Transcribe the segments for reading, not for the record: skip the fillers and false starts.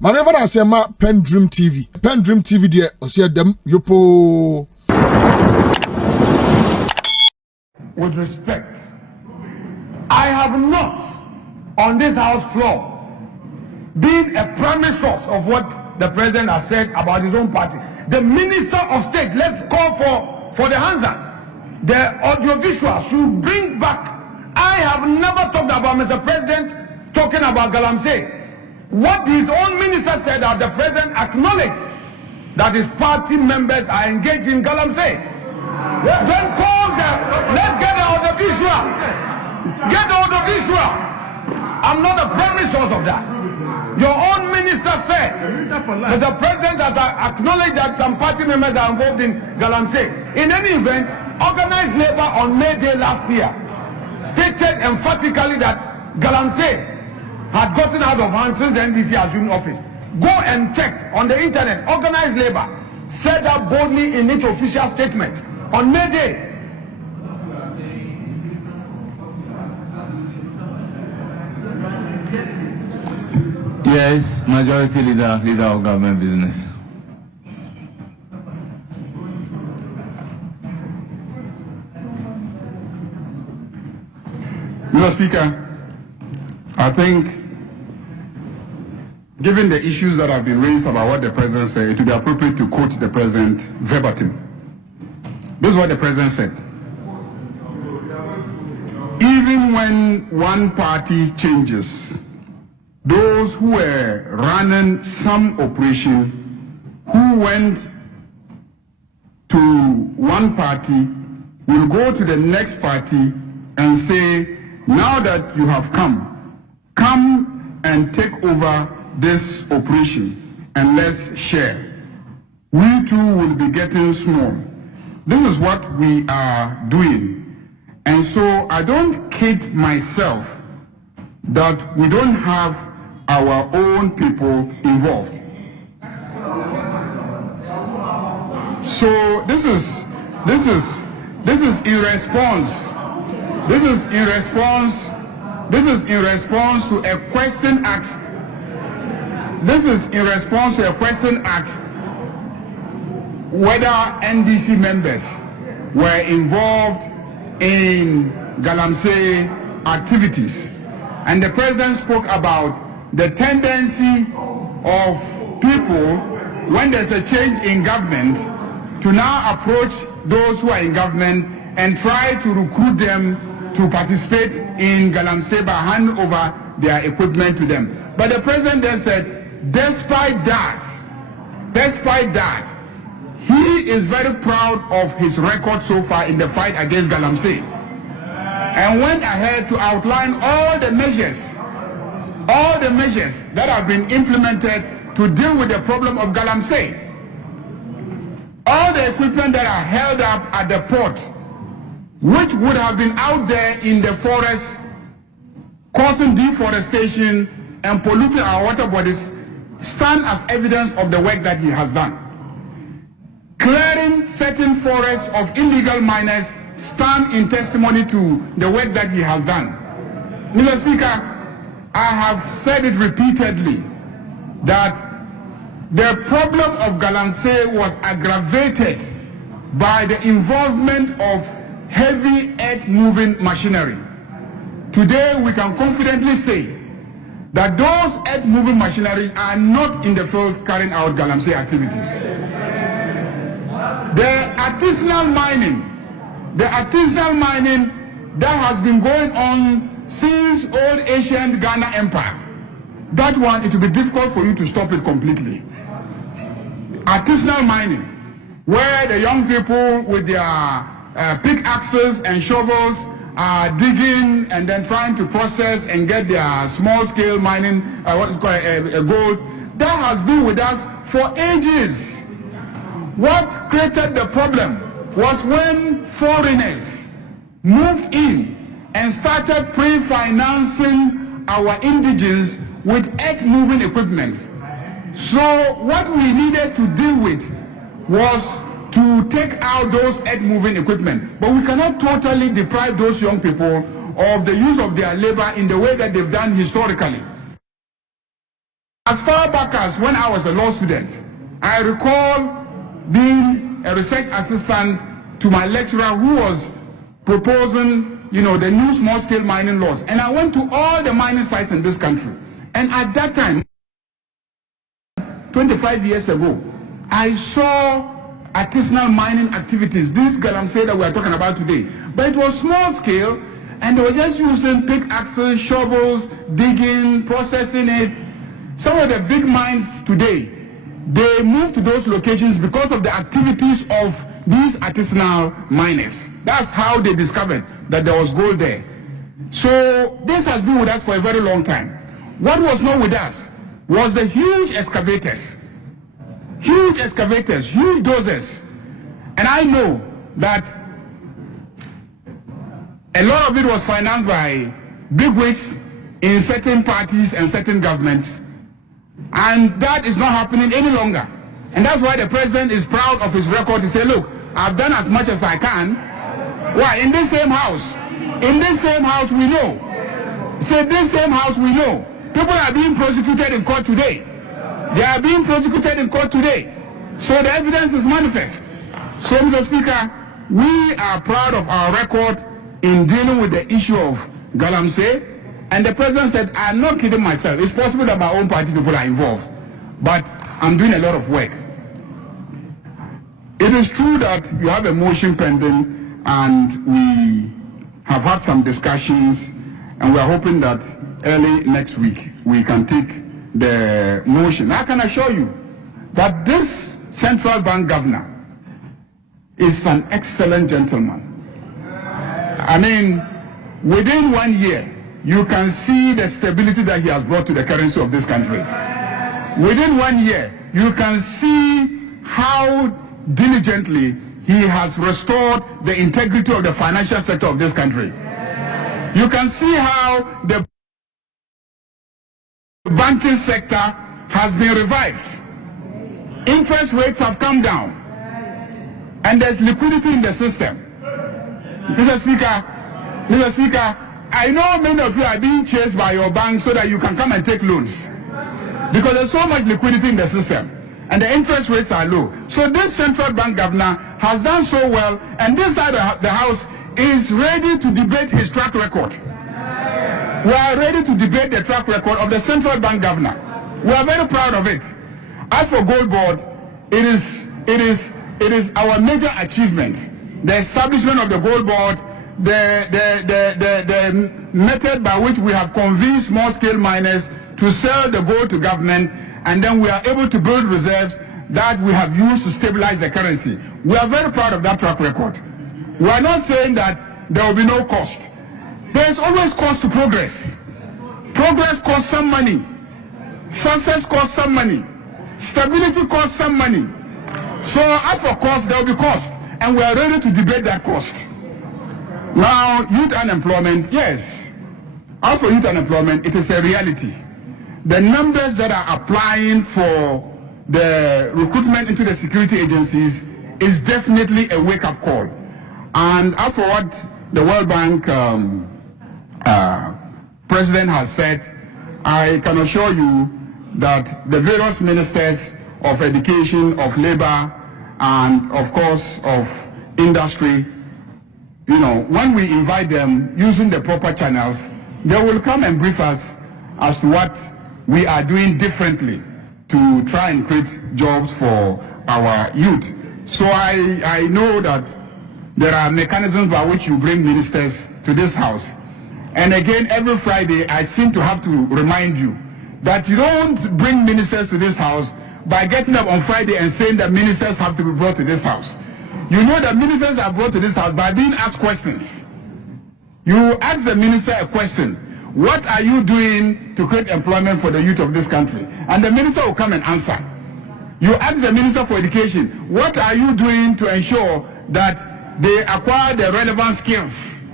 My never say ma PENDREAM TV. PENDREAM TV there, osia dem yopo. With respect, I have not on this house floor been a primary source of what the president has said about his own party. The Minister of State, let's call for the Hansa. The audiovisual should bring back. I have never talked about Mr. President talking about Galamsey. What his own minister said that the president acknowledged that his party members are engaged in Galamsey. Then call them. Let's get the audiovisual. Get the audiovisual. I'm not a primary source of that. Your own minister said, Mr. President has acknowledged that some party members are involved in Galamsey. In any event, organized labor on May Day last year stated emphatically that Galamsey had gotten out of hand since NDC assumed office. Go and check on the internet. Organized labor said that boldly in its official statement on May Day. Yes, majority leader of government business. Mr. Speaker, I think given the issues that have been raised about what the president said, it would be appropriate to quote the president verbatim. This is what the president said. Even when one party changes, those who were running some operation, who went to one party, will go to the next party and say, now that you have come and take over this operation and let's share. We too will be getting small. This is what we are doing. And so I don't kid myself that we don't have our own people involved. So this is in response. This is in response to a question asked. This is in response to a question asked whether NDC members were involved in Galamsey activities. And the president spoke about the tendency of people, when there's a change in government, to now approach those who are in government and try to recruit them to participate in Galamsey by handing over their equipment to them. But the president then said, despite that, he is very proud of his record so far in the fight against Galamsey, and went ahead to outline all the measures that have been implemented to deal with the problem of Galamsey. All the equipment that are held up at the port, which would have been out there in the forest, causing deforestation and polluting our water bodies, stand as evidence of the work that he has done. Clearing certain forests of illegal miners stand in testimony to the work that he has done. Mr. Speaker, I have said it repeatedly that the problem of Galamsey was aggravated by the involvement of heavy earth-moving machinery. Today, we can confidently say that those earth-moving machinery are not in the field carrying out Galamsey activities. The artisanal mining that has been going on since old ancient Ghana Empire, that one, it will be difficult for you to stop it completely. Artisanal mining, where the young people with their pickaxes and shovels are digging and then trying to process and get their small-scale mining, gold, that has been with us for ages. What created the problem was when foreigners moved in and started pre-financing our indigenes with earth-moving equipment. So what we needed to deal with was to take out those earth-moving equipment. But we cannot totally deprive those young people of the use of their labor in the way that they've done historically. As far back as when I was a law student, I recall being a research assistant to my lecturer who was proposing, the new small-scale mining laws. And I went to all the mining sites in this country. And at that time, 25 years ago, I saw artisanal mining activities, this galamsey that we are talking about today. But it was small scale, and they were just using pickaxes, shovels, digging, processing it. Some of the big mines today, they moved to those locations because of the activities of these artisanal miners. That's how they discovered that there was gold there. So this has been with us for a very long time. What was not with us was the huge excavators, huge dozers. And I know that a lot of it was financed by bigwigs in certain parties and certain governments. And that is not happening any longer. And that's why the president is proud of his record to say, look, I've done as much as I can. Why? In this same house we know. Say, this same house we know. People are being prosecuted in court today. They are being prosecuted in court today. So the evidence is manifest. So, Mr. Speaker, we are proud of our record in dealing with the issue of galamsey. And the president said, I'm not kidding myself. It's possible that my own party people are involved. But I'm doing a lot of work. It is true that you have a motion pending, and we have had some discussions, and we are hoping that early next week we can take the motion. I can assure you that this central bank governor is an excellent gentleman. I mean, within 1 year, you can see the stability that he has brought to the currency of this country. Within 1 year, you can see how diligently he has restored the integrity of the financial sector of this country. You can see how the banking sector has been revived. Interest rates have come down. And there's liquidity in the system. Mr. Speaker, I know many of you are being chased by your bank so that you can come and take loans. Because there's so much liquidity in the system. And the interest rates are low. So this central bank governor has done so well, and this side of the house is ready to debate his track record. We are ready to debate the track record of the central bank governor. We are very proud of it. As for Gold Board, it is our major achievement. The establishment of the Gold Board, the method by which we have convinced small-scale miners to sell the gold to government, and then we are able to build reserves that we have used to stabilize the currency. We are very proud of that track record. We are not saying that there will be no cost. There is always cost to progress. Progress costs some money. Success costs some money. Stability costs some money. So as for cost, there will be cost. And we are ready to debate that cost. Now, youth unemployment, yes. As for youth unemployment, it is a reality. The numbers that are applying for the recruitment into the security agencies is definitely a wake-up call. And as for what the World Bank president has said, I can assure you that the various ministers of education, of labor, and of course of industry, when we invite them using the proper channels, they will come and brief us as to what we are doing differently to try and create jobs for our youth. So I know that there are mechanisms by which you bring ministers to this house. And again, every Friday, I seem to have to remind you that you don't bring ministers to this house by getting up on Friday and saying that ministers have to be brought to this house. You know that ministers are brought to this house by being asked questions. You ask the minister a question. What are you doing to create employment for the youth of this country? And the minister will come and answer. You ask the minister for education, what are you doing to ensure that they acquire the relevant skills?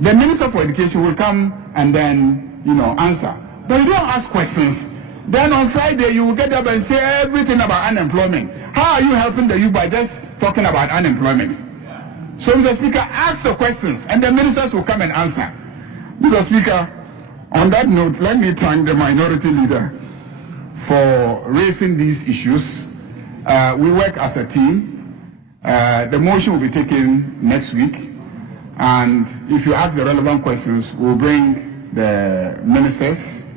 The minister for education will come and then, answer. But you don't ask questions. Then on Friday, you will get up and say everything about unemployment. How are you helping the youth by just talking about unemployment? So, Mr. Speaker, ask the questions, and the ministers will come and answer. Mr. Speaker, on that note, let me thank the minority leader for raising these issues. We work as a team. The motion will be taken next week. And if you ask the relevant questions, we'll bring the ministers.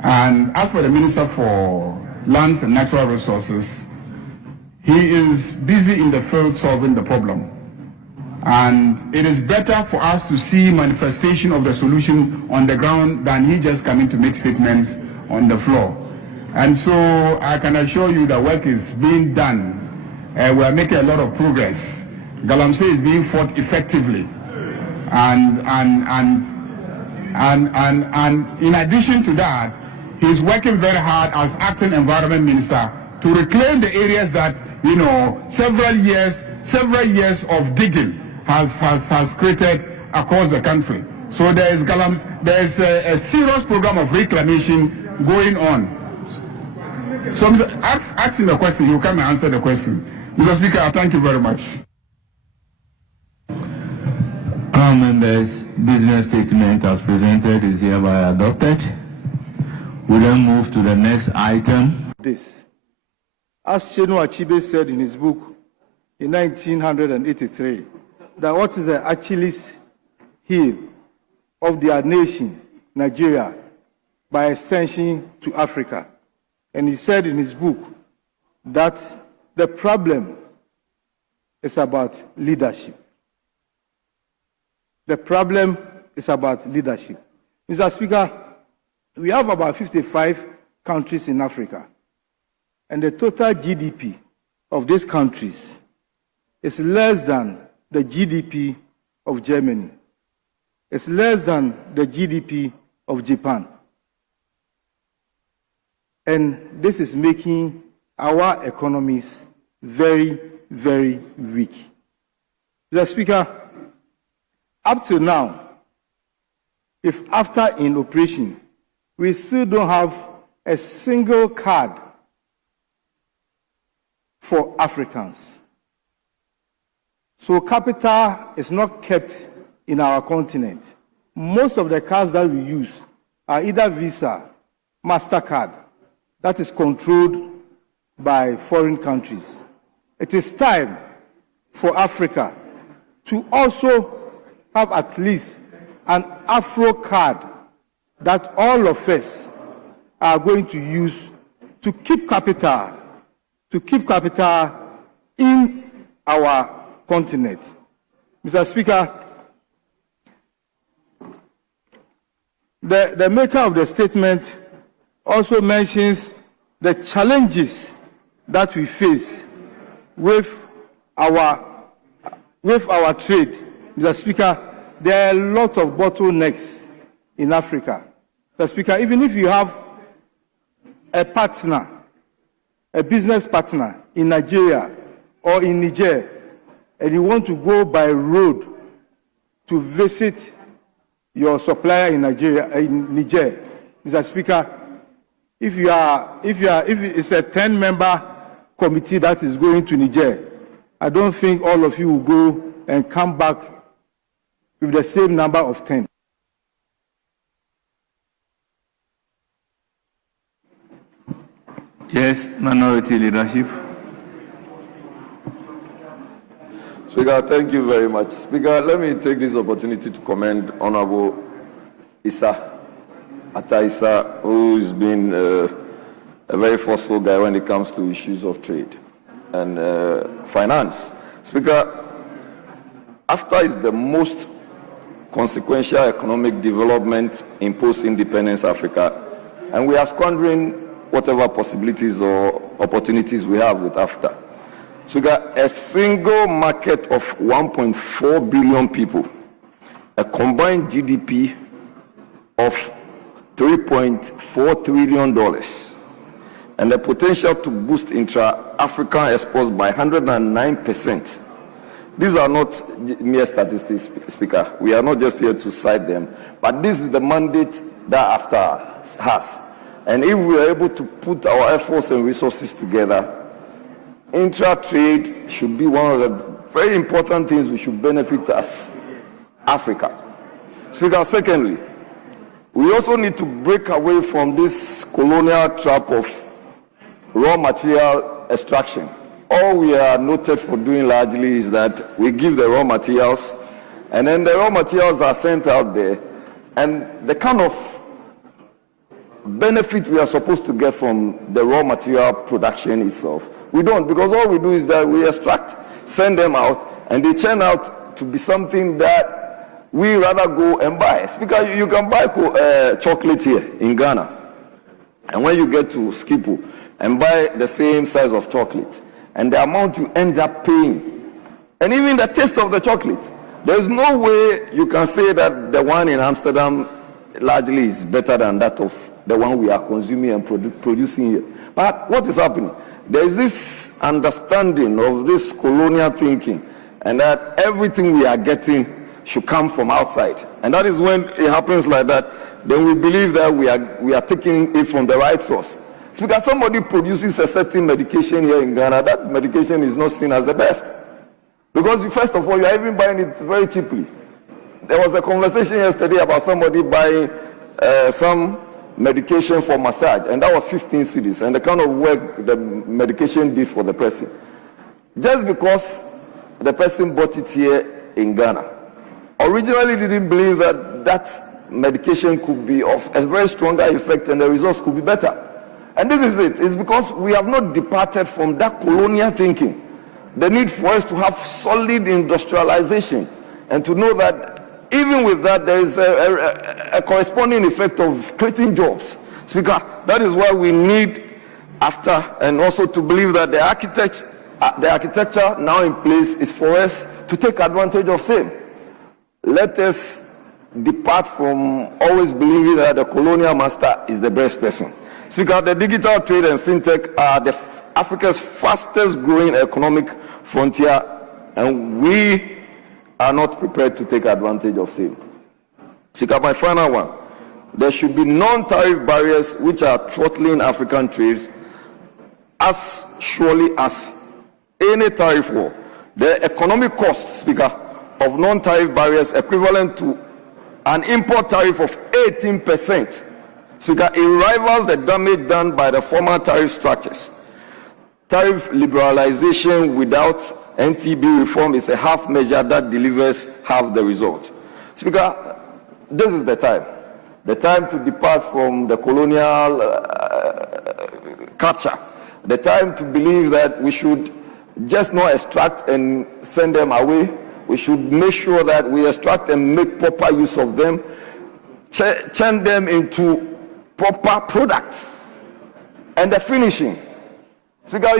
And as for the Minister for Lands and Natural Resources, he is busy in the field solving the problem. And it is better for us to see manifestation of the solution on the ground than he just coming to make statements on the floor. And so I can assure you that work is being done. We are making a lot of progress. Galamsey is being fought effectively. And in addition to that, he's working very hard as acting environment minister to reclaim the areas that, you know, several years of digging has created across the country. So there is a serious program of reclamation going on. So asking the question, you come and answer the question. Mr. Speaker, I thank you very much. Our members' business statement as presented is hereby adopted. We then move to the next item. This, as Chinua Achebe said in his book in 1983, that what is the Achilles heel of their nation, Nigeria, by extension to Africa. And he said in his book that the problem is about leadership. The problem is about leadership. Mr. Speaker, we have about 55 countries in Africa, and the total GDP of these countries is less than the GDP of Germany. It's less than the GDP of Japan. And this is making our economies very, very weak. Mr. Speaker, up to now, if after in operation, we still don't have a single card for Africans. So capital is not kept in our continent. Most of the cards that we use are either Visa, MasterCard, that is controlled by foreign countries. It is time for Africa to also have at least an Afro card that all of us are going to use to keep capital in our continent. Mr. Speaker, the maker of the statement also mentions the challenges that we face with our trade. Mr. Speaker, there are a lot of bottlenecks in Africa. Mr. Speaker, even if you have a partner, a business partner in Nigeria or in Niger, and you want to go by road to visit your supplier in Nigeria, in Niger, Mr. Speaker, if it's a 10-member committee that is going to Niger, I don't think all of you will go and come back with the same number of 10. Yes, minority leadership. Speaker, thank you very much. Speaker, let me take this opportunity to commend Honorable Atta Issa, who's been a very forceful guy when it comes to issues of trade and finance. Speaker, AFTA is the most consequential economic development in post-independence Africa, and we are squandering whatever possibilities or opportunities we have with AFTA. So we got a single market of 1.4 billion people, a combined GDP of $3.4 trillion, and the potential to boost intra-African exports by 109%. These are not mere statistics, Speaker. We are not just here to cite them, but this is the mandate that AFTA has. And if we are able to put our efforts and resources together, intra-trade should be one of the very important things we should benefit as Africa. Speaker, secondly, we also need to break away from this colonial trap of raw material extraction. All we are noted for doing largely is that we give the raw materials, and then the raw materials are sent out there, and the kind of benefit we are supposed to get from the raw material production itself, we don't, because all we do is that we extract, send them out, and they turn out to be something that we rather go and buy. Because you can buy chocolate here in Ghana, and when you get to Skipo and buy the same size of chocolate, and the amount you end up paying, and even the taste of the chocolate, there's no way you can say that the one in Amsterdam largely is better than that of the one we are consuming and producing here. But what is happening? There is this understanding of this colonial thinking, and that everything we are getting should come from outside. And that is when it happens like that, then we believe that we are taking it from the right source. It's because somebody produces a certain medication here in Ghana, that medication is not seen as the best. Because first of all, you are even buying it very cheaply. There was a conversation yesterday about somebody buying some medication for massage, and that was 15 cedis, and the kind of work the medication did for the person. Just because the person bought it here in Ghana, originally didn't believe that that medication could be of a very stronger effect and the results could be better. And this is it. It's because we have not departed from that colonial thinking. The need for us to have solid industrialization and to know that even with that, there is a corresponding effect of creating jobs. Speaker, that is why we need after, and also to believe that the architecture now in place is for us to take advantage of same. Let us depart from always believing that the colonial master is the best person. Speaker, the digital trade and fintech are Africa's fastest growing economic frontier, and we are not prepared to take advantage of same. Speaker, my final one. There should be non-tariff barriers which are throttling African trade as surely as any tariff war. The economic cost, Speaker, of non-tariff barriers equivalent to an import tariff of 18%. Speaker, it rivals the damage done by the former tariff structures. Tariff liberalization without NTB reform is a half measure that delivers half the result. Speaker, this is the time to depart from the colonial culture, the time to believe that we should just not extract and send them away. We should make sure that we extract and make proper use of them, turn them into proper products. And the finishing. Speaker,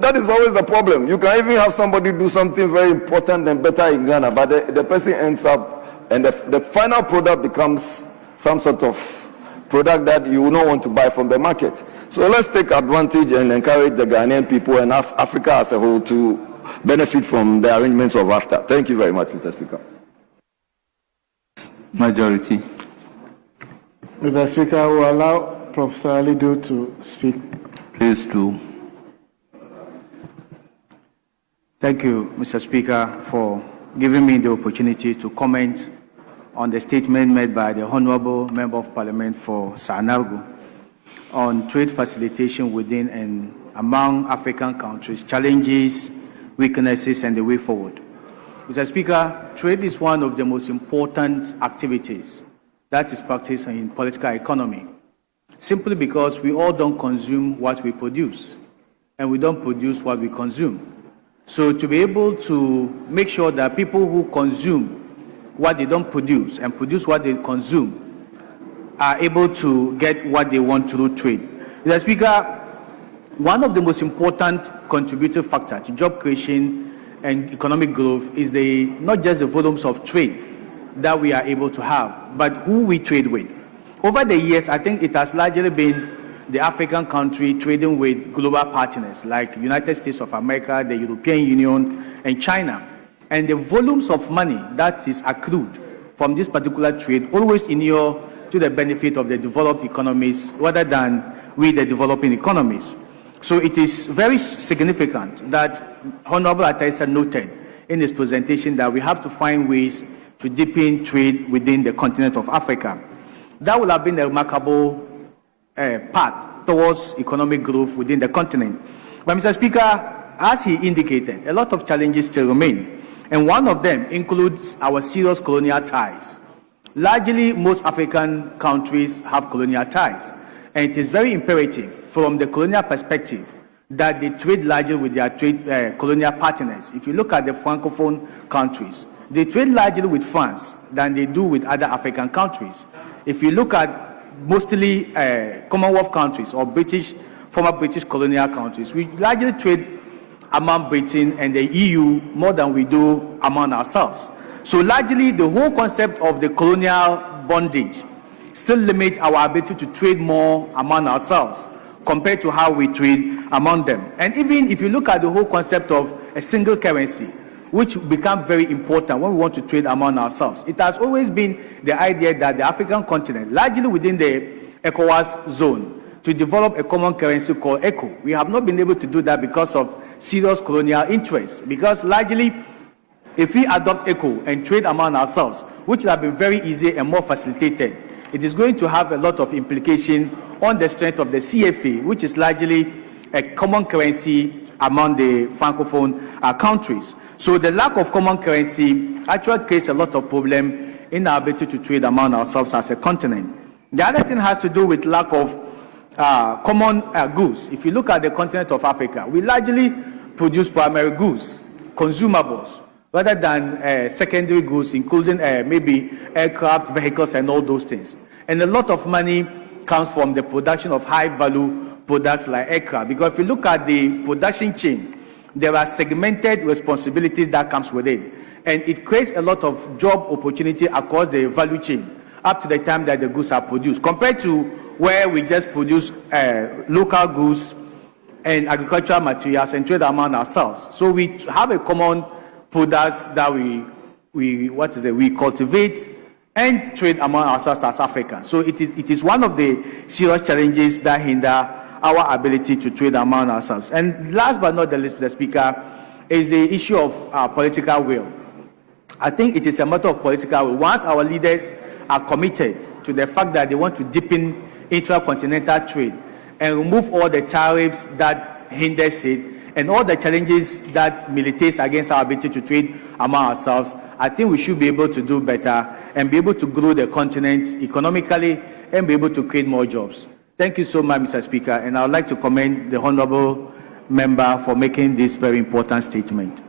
that is always the problem. You can even have somebody do something very important and better in Ghana, but the person ends up, and the final product becomes some sort of product that you will not want to buy from the market. So let's take advantage and encourage the Ghanaian people and Africa as a whole to benefit from the arrangements of AFTA. Thank you very much, Mr. Speaker. Majority. Mr. Speaker, I will allow Professor Alido to speak. Please do. Thank you, Mr. Speaker, for giving me the opportunity to comment on the statement made by the Honorable Member of Parliament for Sanargu on trade facilitation within and among African countries, challenges, weaknesses, and the way forward. Mr. Speaker, trade is one of the most important activities that is practiced in political economy, simply because we all don't consume what we produce, and we don't produce what we consume. So to be able to make sure that people who consume what they don't produce and produce what they consume are able to get what they want through trade. Mr. Speaker, one of the most important contributing factors to job creation and economic growth is not just the volumes of trade that we are able to have, but who we trade with. Over the years, I think it has largely been the African country trading with global partners like the United States of America, the European Union, and China. And the volumes of money that is accrued from this particular trade always inure to the benefit of the developed economies rather than we, the developing economies. So it is very significant that Honorable Ataisa noted in his presentation that we have to find ways to deepen trade within the continent of Africa. That would have been a remarkable path towards economic growth within the continent. But Mr. Speaker, as he indicated, a lot of challenges still remain. And one of them includes our serious colonial ties. Largely, most African countries have colonial ties. And it is very imperative from the colonial perspective that they trade largely with their colonial partners. If you look at the Francophone countries, they trade largely with France than they do with other African countries. If you look at mostly Commonwealth countries or former British colonial countries, we largely trade among Britain and the EU more than we do among ourselves. So largely the whole concept of the colonial bondage still limits our ability to trade more among ourselves compared to how we trade among them. And even if you look at the whole concept of a single currency, which become very important when we want to trade among ourselves, it has always been the idea that the African continent, largely within the ECOWAS zone, to develop a common currency called ECO. We have not been able to do that because of serious colonial interests. Because largely, if we adopt ECO and trade among ourselves, which would have been very easy and more facilitated, it is going to have a lot of implication on the strength of the CFA, which is largely a common currency among the Francophone countries. So the lack of common currency actually creates a lot of problem in our ability to trade among ourselves as a continent. The other thing has to do with lack of common goods. If you look at the continent of Africa, we largely produce primary goods, consumables, rather than secondary goods, including maybe aircraft, vehicles, and all those things. And a lot of money comes from the production of high-value products like aircraft. Because if you look at the production chain, there are segmented responsibilities that comes with it. And it creates a lot of job opportunity across the value chain up to the time that the goods are produced, compared to where we just produce local goods and agricultural materials and trade among ourselves. So we have a common products that we cultivate and trade among ourselves as Africans. So it is one of the serious challenges that hinder our ability to trade among ourselves. And last but not the least, Mr. Speaker, is the issue of political will. I think it is a matter of political will. Once our leaders are committed to the fact that they want to deepen intracontinental trade and remove all the tariffs that hinders it and all the challenges that militates against our ability to trade among ourselves, I think we should be able to do better and be able to grow the continent economically and be able to create more jobs. Thank you so much, Mr. Speaker, and I would like to commend the Honourable Member for making this very important statement.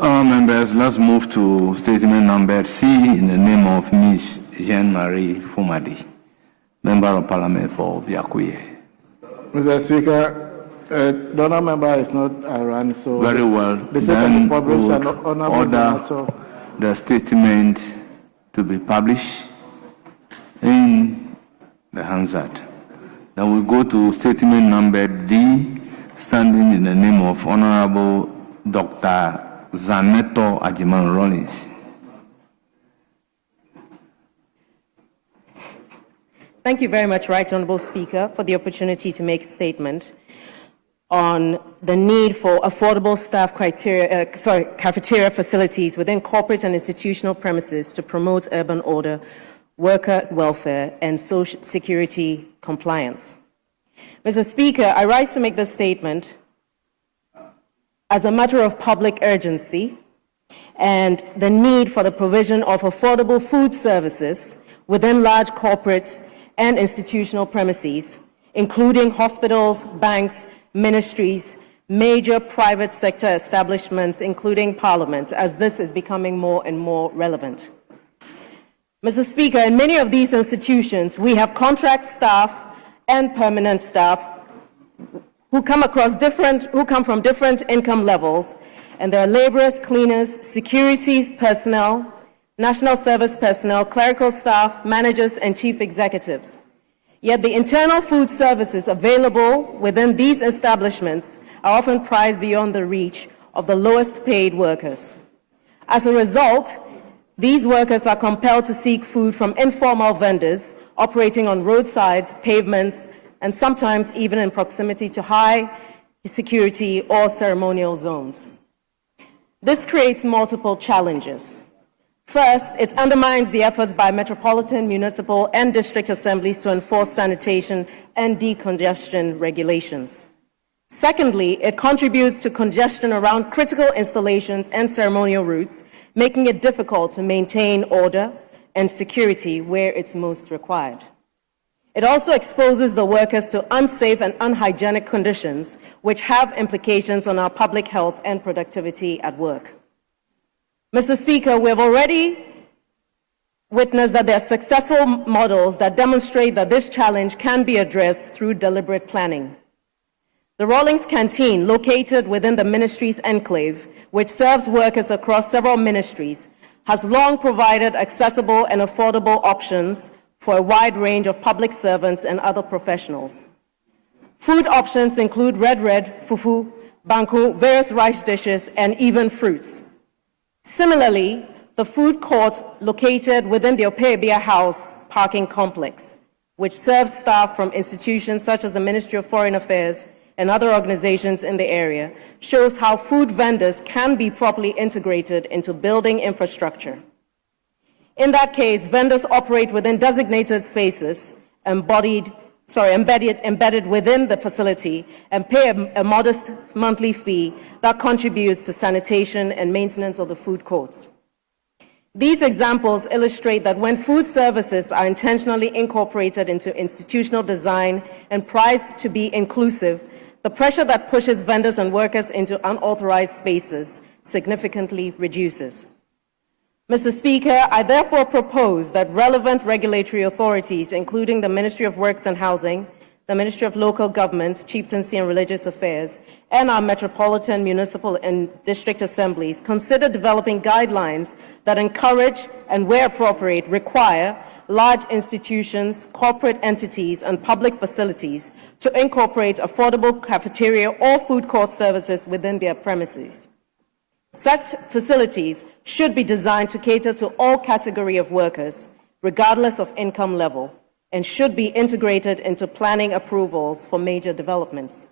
Members, let's move to statement number C in the name of Ms. Jean-Marie Fumadi, Member of Parliament for Biakuye. Mr. Speaker, the honourable member is not around, so very well. Then would order the statement to be published in the Hansard. Then we go to statement number D, standing in the name of Honourable Dr. Zaneto Ajiman Rollins. Thank you very much, Right Honourable Speaker, for the opportunity to make a statement on the need for affordable staff cafeteria facilities within corporate and institutional premises to promote urban order, worker welfare, and social security compliance. Mr. Speaker, I rise to make this statement as a matter of public urgency and the need for the provision of affordable food services within large corporate and institutional premises, including hospitals, banks, ministries, major private sector establishments, including Parliament, as this is becoming more and more relevant. Mr. Speaker, in many of these institutions, we have contract staff and permanent staff who come from different income levels, and there are laborers, cleaners, security personnel, national service personnel, clerical staff, managers, and chief executives. Yet the internal food services available within these establishments are often priced beyond the reach of the lowest paid workers. As a result, these workers are compelled to seek food from informal vendors operating on roadsides, pavements, and sometimes even in proximity to high security or ceremonial zones. This creates multiple challenges. First, it undermines the efforts by metropolitan, municipal, and district assemblies to enforce sanitation and decongestion regulations. Secondly, it contributes to congestion around critical installations and ceremonial routes, making it difficult to maintain order and security where it's most required. It also exposes the workers to unsafe and unhygienic conditions, which have implications on our public health and productivity at work. Mr. Speaker, we have already witnessed that there are successful models that demonstrate that this challenge can be addressed through deliberate planning. The Rawlings Canteen, located within the ministry's enclave, which serves workers across several ministries, has long provided accessible and affordable options for a wide range of public servants and other professionals. Food options include red, fufu, banku, various rice dishes, and even fruits. Similarly, the food court located within the Opebia House parking complex, which serves staff from institutions such as the Ministry of Foreign Affairs and other organizations in the area, shows how food vendors can be properly integrated into building infrastructure. In that case, vendors operate within designated spaces embedded within the facility and pay a modest monthly fee that contributes to sanitation and maintenance of the food courts. These examples illustrate that when food services are intentionally incorporated into institutional design and priced to be inclusive, the pressure that pushes vendors and workers into unauthorized spaces significantly reduces. Mr. Speaker, I therefore propose that relevant regulatory authorities, including the Ministry of Works and Housing, the Ministry of Local Government, Chieftaincy and Religious Affairs, and our metropolitan, municipal, and district assemblies, consider developing guidelines that encourage and, where appropriate, require large institutions, corporate entities, and public facilities to incorporate affordable cafeteria or food court services within their premises. Such facilities should be designed to cater to all categories of workers, regardless of income level, and should be integrated into planning approvals for major developments.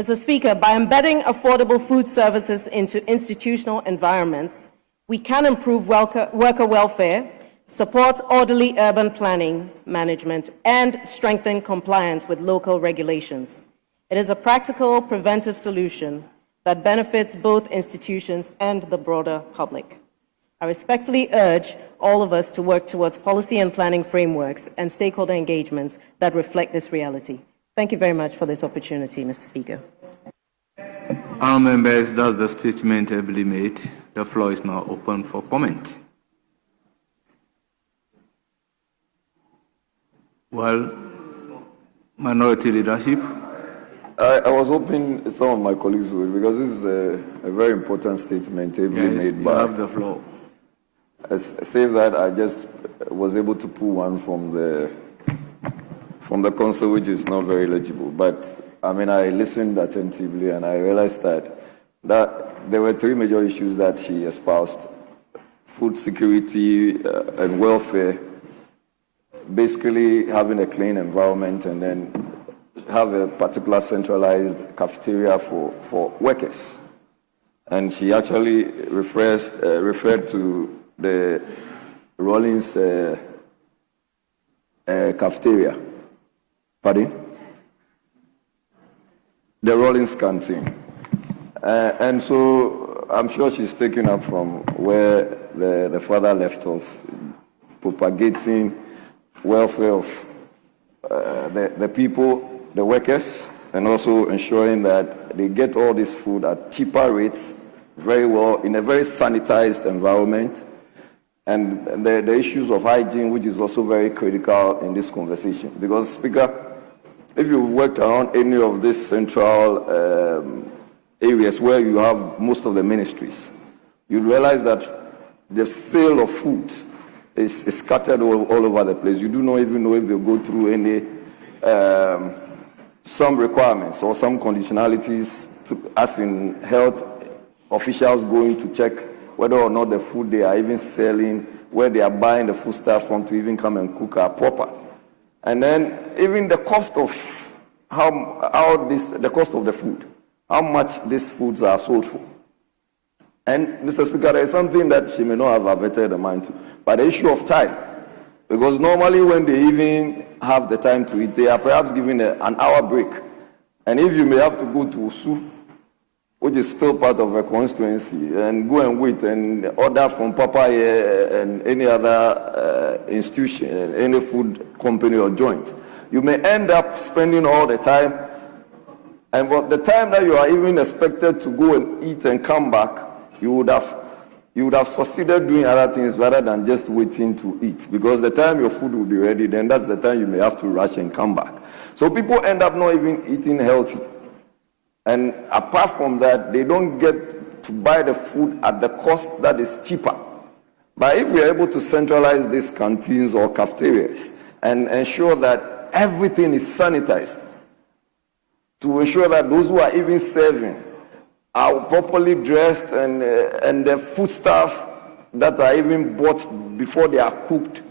Mr. Speaker, by embedding affordable food services into institutional environments, we can improve worker welfare, support orderly urban planning management, and strengthen compliance with local regulations. It is a practical, preventive solution that benefits both institutions and the broader public. I respectfully urge all of us to work towards policy and planning frameworks and stakeholder engagements that reflect this reality. Thank you very much for this opportunity, Mr. Speaker. Our members, that's the statement ably made. The floor is now open for comment. Well, minority leadership. I was hoping some of my colleagues would, because this is a very important statement made by. You have the floor. Save that I just was able to pull one from the council, which is not very legible. But I mean, I listened attentively and I realized that there were three major issues that she espoused: food security and welfare, basically having a clean environment, and then have a particular centralized cafeteria for workers. And she actually referred to the Rawlings cafeteria. Pardon? The Rawlings canteen. And so I'm sure she's taken up from where the father left off, propagating welfare of the people, the workers, and also ensuring that they get all this food at cheaper rates, very well, in a very sanitized environment, and the issues of hygiene, which is also very critical in this conversation. Because, Speaker, if you've worked around any of these central areas where you have most of the ministries, you realize that the sale of food is scattered all over the place. You do not even know if they go through any some requirements or some conditionalities, as in health officials going to check whether or not the food they are even selling, where they are buying the food stuff from to even come and cook are proper. And then even the cost of the cost of the food, how much these foods are sold for. And, Mr. Speaker, there is something that she may not have averted the mind to, but the issue of time. Because normally when they even have the time to eat, they are perhaps given an hour break. And if you may have to go to Usu, which is still part of a constituency, and go and wait and order from Papaya and any other institution, any food company or joint, you may end up spending all the time. And by the time that you are even expected to go and eat and come back, you would have succeeded doing other things rather than just waiting to eat. Because the time your food will be ready, then that's the time you may have to rush and come back. So people end up not even eating healthy. And apart from that, they don't get to buy the food at the cost that is cheaper. But if we are able to centralize these canteens or cafeterias and ensure that everything is sanitized, to ensure that those who are even serving are properly dressed and the foodstuff that are even bought before they are cooked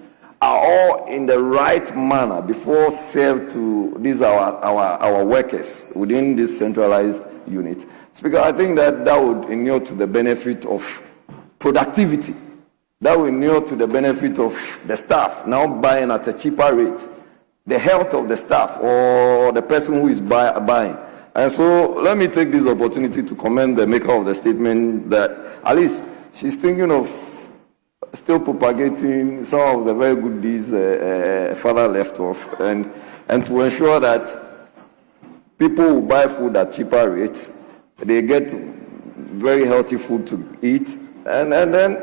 are all in the right manner before served to these our workers within this centralized unit. Speaker, I think that would inure to the benefit of productivity. That will inure to the benefit of the staff now buying at a cheaper rate, the health of the staff or the person who is buying. And so let me take this opportunity to commend the maker of the statement that at least she's thinking of still propagating some of the very good deeds father left off, and to ensure that people who buy food at cheaper rates, they get very healthy food to eat, and then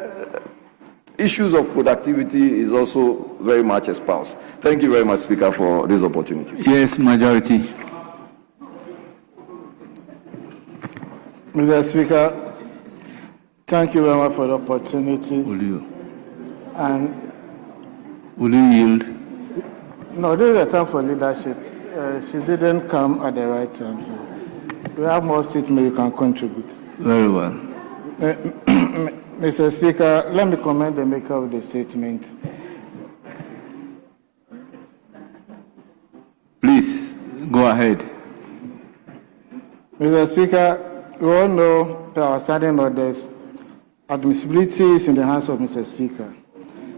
issues of productivity is also very much espoused. Thank you very much, Speaker, for this opportunity. Yes, majority. Mr. Speaker, thank you very much for the opportunity. And will you yield? No, this is a time for leadership. She didn't come at the right time. So we have more statements you can contribute. Very well. Mr. Speaker, let me commend the maker of the statement. Please, go ahead. Mr. Speaker, we all know per our standing orders, admissibility is in the hands of Mr. Speaker.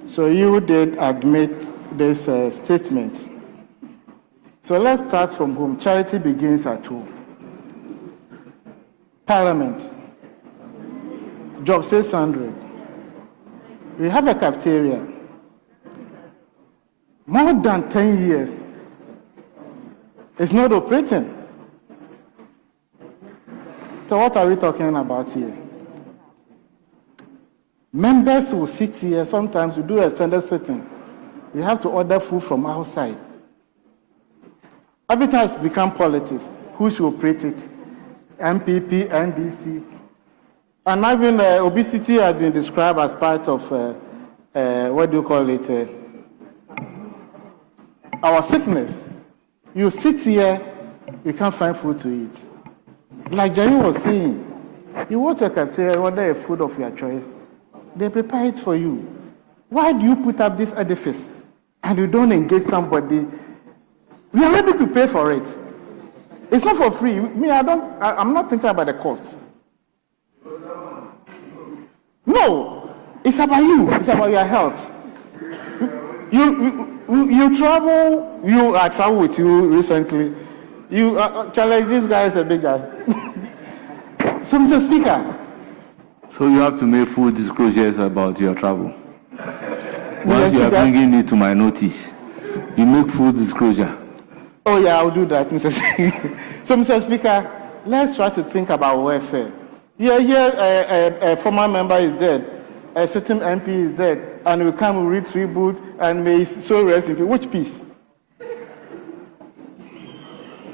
So you did admit this statement. So let's start from home. Charity begins at home. Parliament. Job 600. We have a cafeteria. More than 10 years. It's not operating. So what are we talking about here? Members will sit here, sometimes we do extended sitting. We have to order food from outside. Everything has become politics. Who should operate it? NPP, NDC. And even obesity has been described as part of, what do you call it? Our sickness. You sit here, you can't find food to eat. Like Jerry was saying, you go to a cafeteria, order a food of your choice. They prepare it for you. Why do you put up this edifice and you don't engage somebody? We are ready to pay for it. It's not for free. I'm not thinking about the cost. No, it's about you. It's about your health. You travel. I traveled with you recently. Challenge, this guy is a big guy. So, Mr. Speaker. So you have to make full disclosures about your travel. Once you are bringing it to my notice, you make full disclosure. Oh yeah, I'll do that, Mr. Speaker. So, Mr. Speaker, let's try to think about welfare. Here, a former member is dead, a certain MP is dead, and we come, we read tribute, and may so rest in peace. Which peace?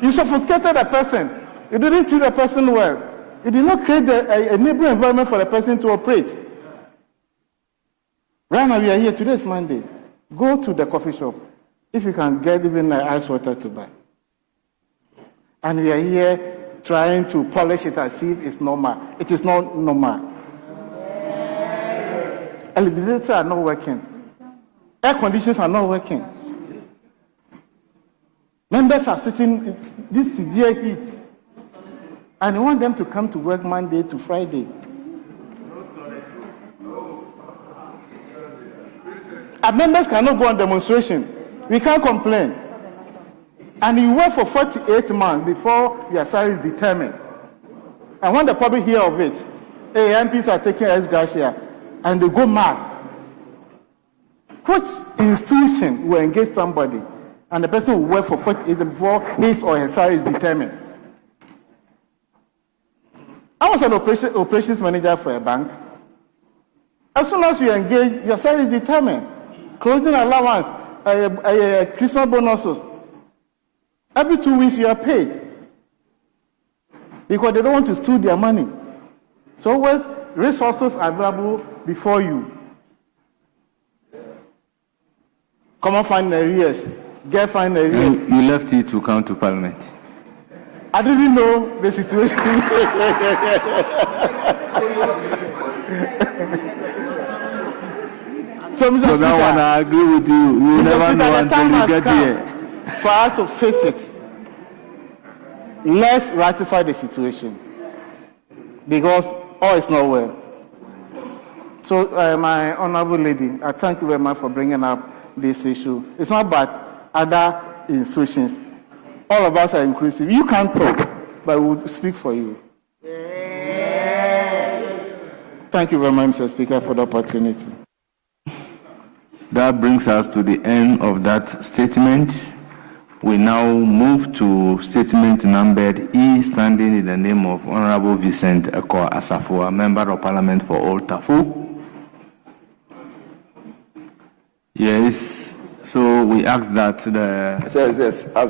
You suffocated a person. You didn't treat the person well. You did not create a neighboring environment for the person to operate. Right now, we are here. Today is Monday. Go to the coffee shop. If you can get even ice water to buy. And we are here trying to polish it as if it's normal. It is not normal. Elevators are not working. Air conditions are not working. Members are sitting in this severe heat. And you want them to come to work Monday to Friday. Our members cannot go on demonstration. We can't complain. And you work for 48 months before your salary is determined. And when the public hear of it, MPs are taking ex gratia and they go mad. Which institution will engage somebody and the person will work for 48 months before his or her salary is determined? I was an operations manager for a bank. As soon as you engage, your salary is determined. Clothing allowance, Christmas bonuses. Every 2 weeks you are paid. Because they don't want to steal their money. So always resources are available before you. Common fund arrears, get fund arrears. You left it to come to Parliament. I didn't know the situation. So, Mr. Speaker, that one I agree with you. You will never know until you get here. For us to face it, let's ratify the situation because all is not well. So, my honorable lady, I thank you very much for bringing up this issue. It's not about other institutions. All of us are inclusive. You can't talk, but we will speak for you. Thank you very much, Mr. Speaker, for the opportunity. That brings us to the end of that statement. We now move to statement numbered E, standing in the name of Honorable Vincent Eko Asafua, Member of Parliament for Old Tafu. Yes, so we ask that the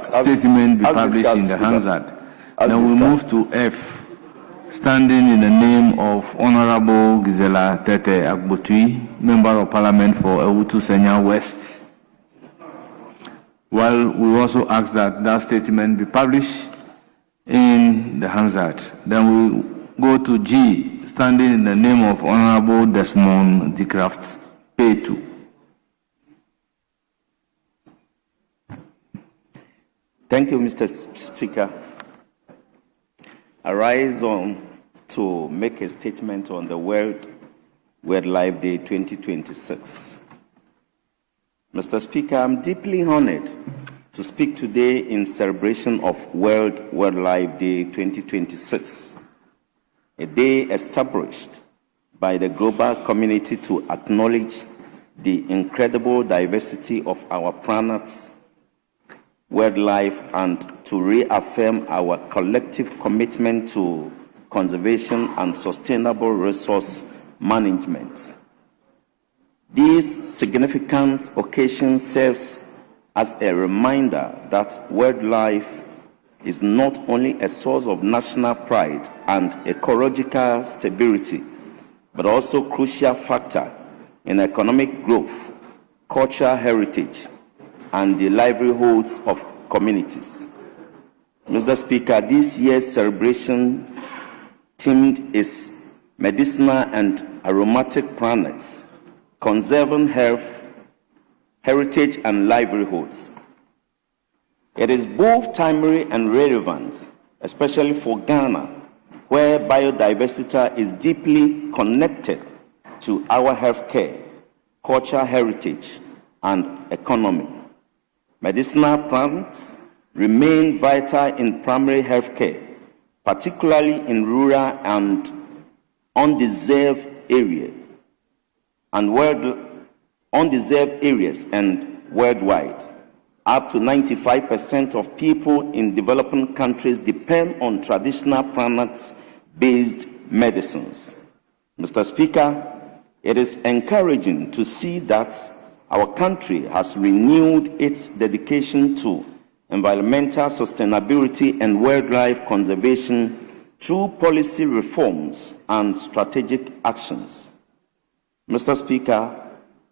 statement be published in the Hansard. Then we move to F, standing in the name of Honorable Gisela Tete Agbotui, Member of Parliament for Ewutu Senya West. Well, we also ask that that statement be published in the Hansard. Then we go to G, standing in the name of Honorable Desmond de Graft Petu. Thank you, Mr. Speaker. I rise on to make a statement on the World Wildlife Day 2026. Mr. Speaker, I'm deeply honored to speak today in celebration of World Wildlife Day 2026, a day established by the global community to acknowledge the incredible diversity of our planet's wildlife and to reaffirm our collective commitment to conservation and sustainable resource management. This significant occasion serves as a reminder that wildlife is not only a source of national pride and ecological stability, but also a crucial factor in economic growth, cultural heritage, and the livelihoods of communities. Mr. Speaker, this year's celebration themed is Medicinal and Aromatic Plants, Conserving Health, Heritage and Livelihoods. It is both timely and relevant, especially for Ghana, where biodiversity is deeply connected to our healthcare, cultural heritage, and economy. Medicinal plants remain vital in primary health care, particularly in rural and undeserved areas and worldwide. Up to 95% of people in developing countries depend on traditional plant-based medicines. Mr. Speaker, it is encouraging to see that our country has renewed its dedication to environmental sustainability and wildlife conservation through policy reforms and strategic actions. Mr. Speaker,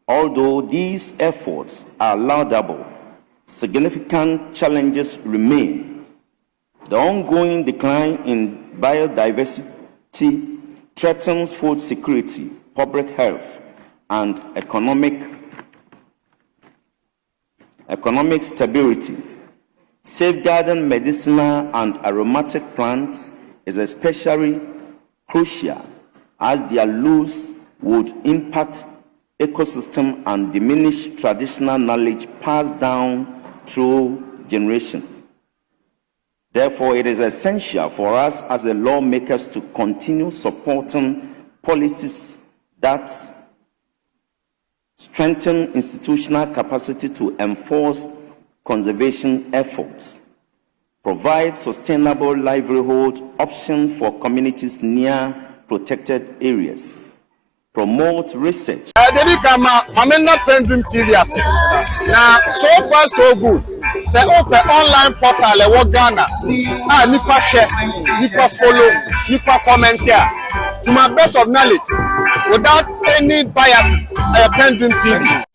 although these efforts are laudable, significant challenges remain. The ongoing decline in biodiversity threatens food security, public health, and economic stability. Safeguarding medicinal and aromatic plants is especially crucial as their loss would impact ecosystem and diminish traditional knowledge passed down through generation. Therefore, it is essential for us as the lawmakers to continue supporting policies that strengthen institutional capacity to enforce conservation efforts, provide sustainable livelihood options for communities near protected areas, promote research. PENDREAM TV now, so far so good. Say open online portal e Ghana. Nipa share, nipa follow, nipa comment here. To my best of knowledge, without any biases, PENDREAM TV.